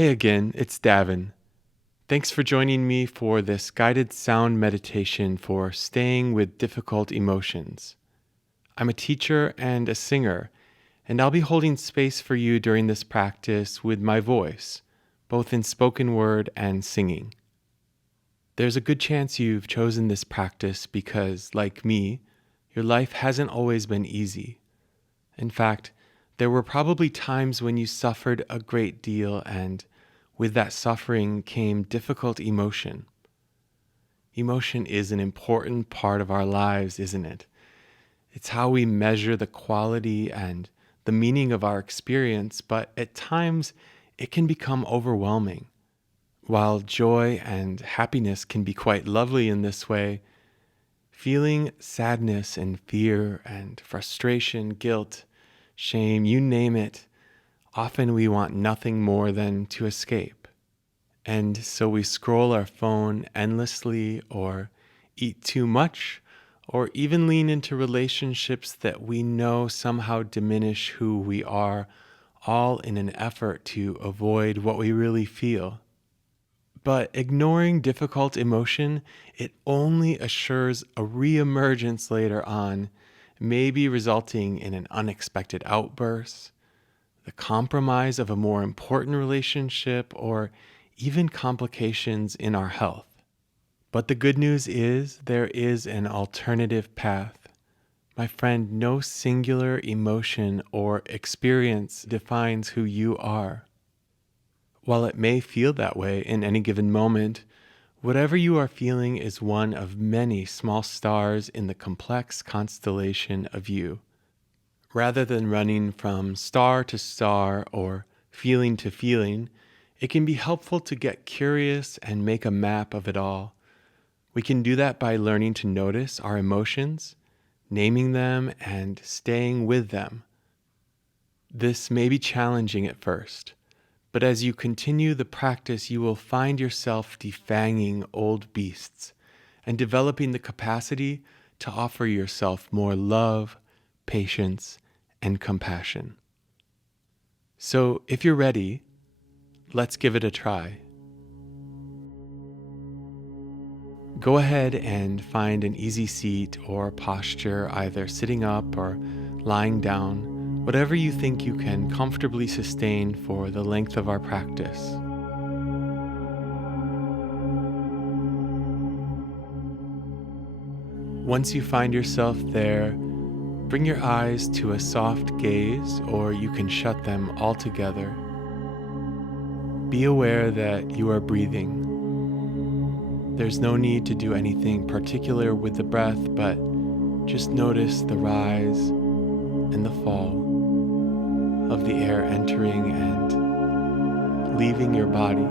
Hey again, it's Davin. Thanks for joining me for this guided sound meditation for staying with difficult emotions. I'm a teacher and a singer, and I'll be holding space for you during this practice with my voice, both in spoken word and singing. There's a good chance you've chosen this practice because, like me, your life hasn't always been easy. In fact, there were probably times when you suffered a great deal, and with that suffering came difficult emotion. Emotion is an important part of our lives, isn't it? It's how we measure the quality and the meaning of our experience, but at times it can become overwhelming. While joy and happiness can be quite lovely in this way, feeling sadness and fear and frustration, guilt, shame, you name it, often we want nothing more than to escape. And so we scroll our phone endlessly, or eat too much, or even lean into relationships that we know somehow diminish who we are, all in an effort to avoid what we really feel. But ignoring difficult emotion, it only assures a reemergence later on, maybe resulting in an unexpected outburst, the compromise of a more important relationship, or even complications in our health. But the good news is there is an alternative path. My friend, no singular emotion or experience defines who you are. While it may feel that way in any given moment, whatever you are feeling is one of many small stars in the complex constellation of you. Rather than running from star to star or feeling to feeling, it can be helpful to get curious and make a map of it all. We can do that by learning to notice our emotions, naming them, and staying with them. This may be challenging at first, but as you continue the practice, you will find yourself defanging old beasts and developing the capacity to offer yourself more love, patience, and compassion. So, if you're ready, let's give it a try. Go ahead and find an easy seat or posture, either sitting up or lying down, whatever you think you can comfortably sustain for the length of our practice. Once you find yourself there, bring your eyes to a soft gaze, or you can shut them altogether. Be aware that you are breathing. There's no need to do anything particular with the breath, but just notice the rise and the fall of the air entering and leaving your body.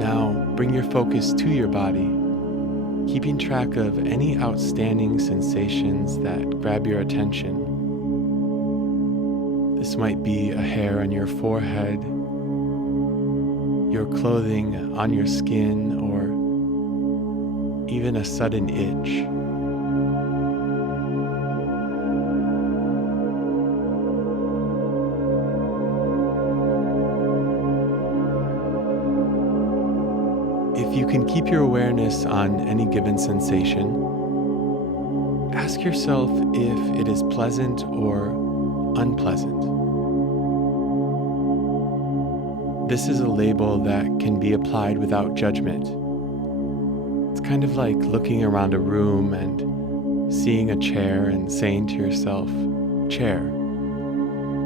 Now, bring your focus to your body, keeping track of any outstanding sensations that grab your attention. This might be a hair on your forehead, your clothing on your skin, or even a sudden itch. If you can keep your awareness on any given sensation, ask yourself if it is pleasant or unpleasant. This is a label that can be applied without judgment. It's kind of like looking around a room and seeing a chair and saying to yourself, "Chair."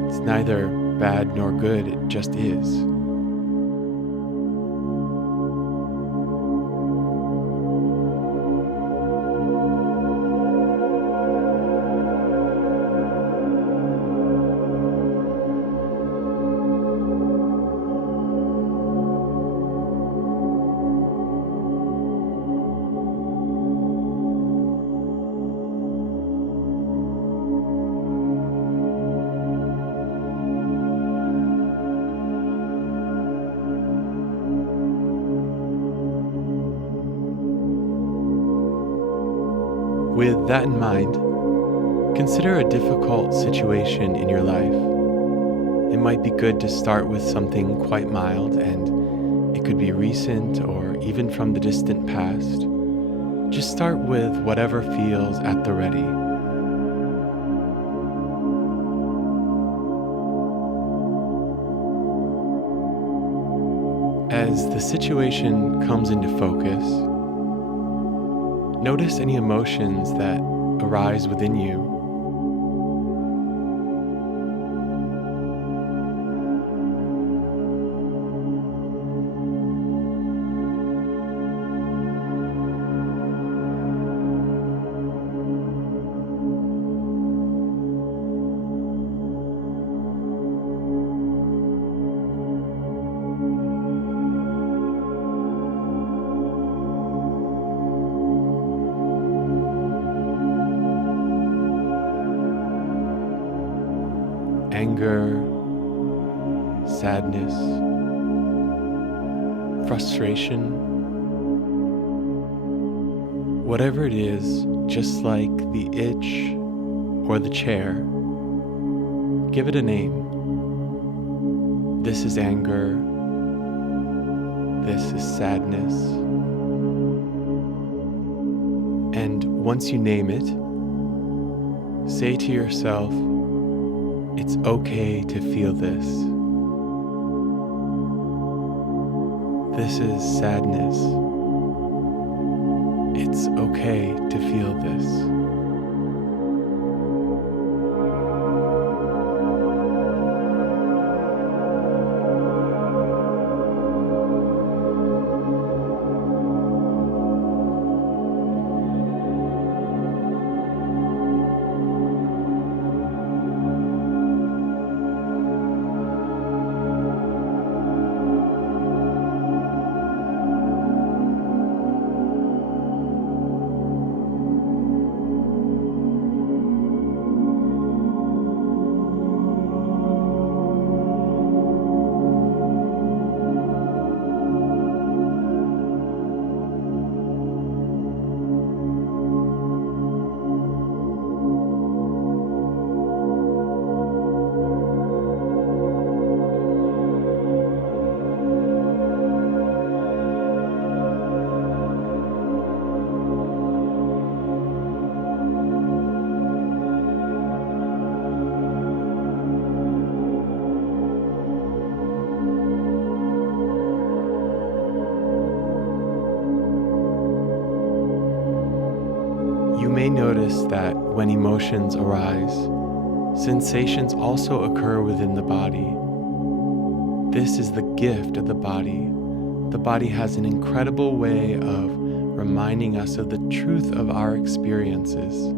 It's neither bad nor good, it just is. With that in mind, consider a difficult situation in your life. It might be good to start with something quite mild, and it could be recent or even from the distant past. Just start with whatever feels at the ready. As the situation comes into focus, notice any emotions that arise within you. Anger, sadness, frustration, whatever it is, just like the itch or the chair, give it a name. This is anger. This is sadness. And once you name it, say to yourself, it's okay to feel this. This is sadness. It's okay to feel this. You may notice that when emotions arise, sensations also occur within the body. This is the gift of the body. The body has an incredible way of reminding us of the truth of our experiences.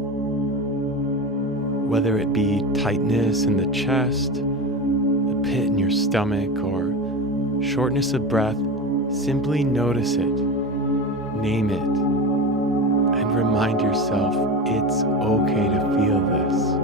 Whether it be tightness in the chest, a pit in your stomach, or shortness of breath, simply notice it, name it, and remind yourself it's okay to feel this.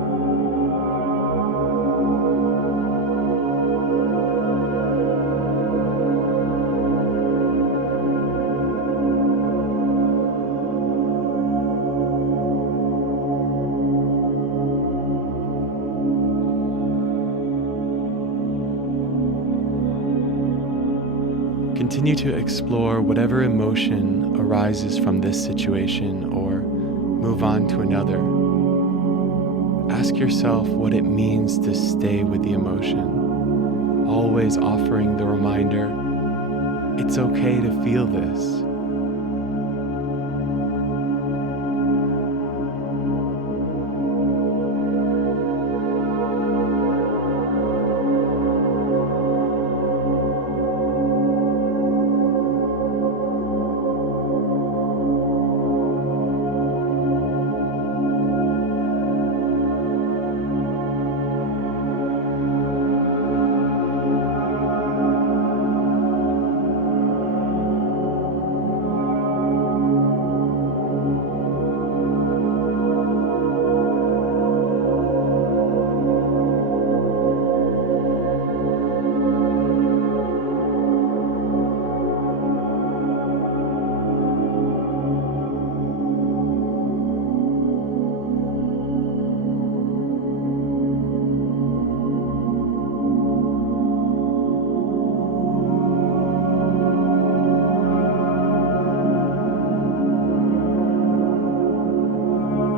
Continue to explore whatever emotion arises from this situation or move on to another. Ask yourself what it means to stay with the emotion, always offering the reminder, it's okay to feel this.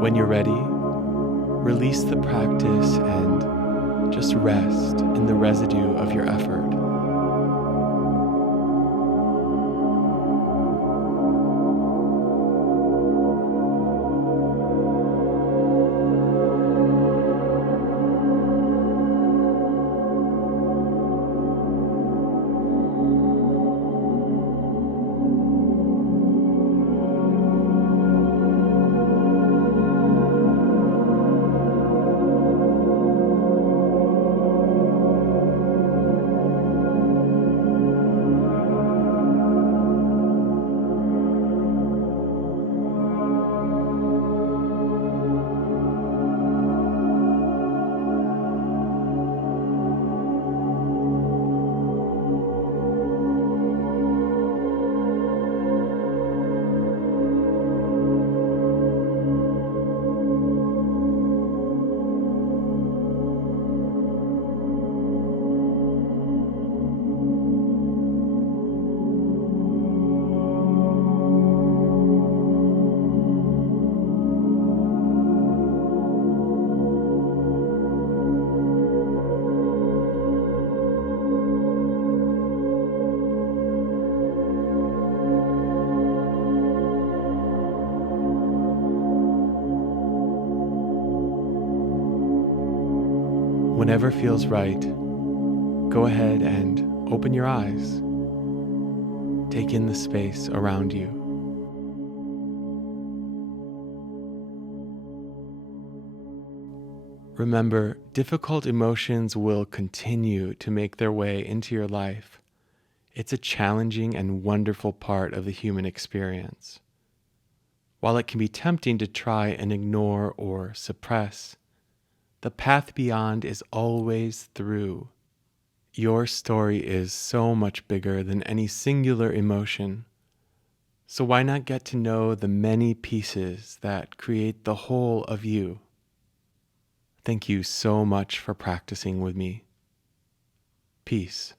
When you're ready, release the practice and just rest in the residue of your effort. Whenever feels right, go ahead and open your eyes. Take in the space around you. Remember, difficult emotions will continue to make their way into your life. It's a challenging and wonderful part of the human experience. While it can be tempting to try and ignore or suppress, the path beyond is always through. Your story is so much bigger than any singular emotion. So why not get to know the many pieces that create the whole of you? Thank you so much for practicing with me. Peace.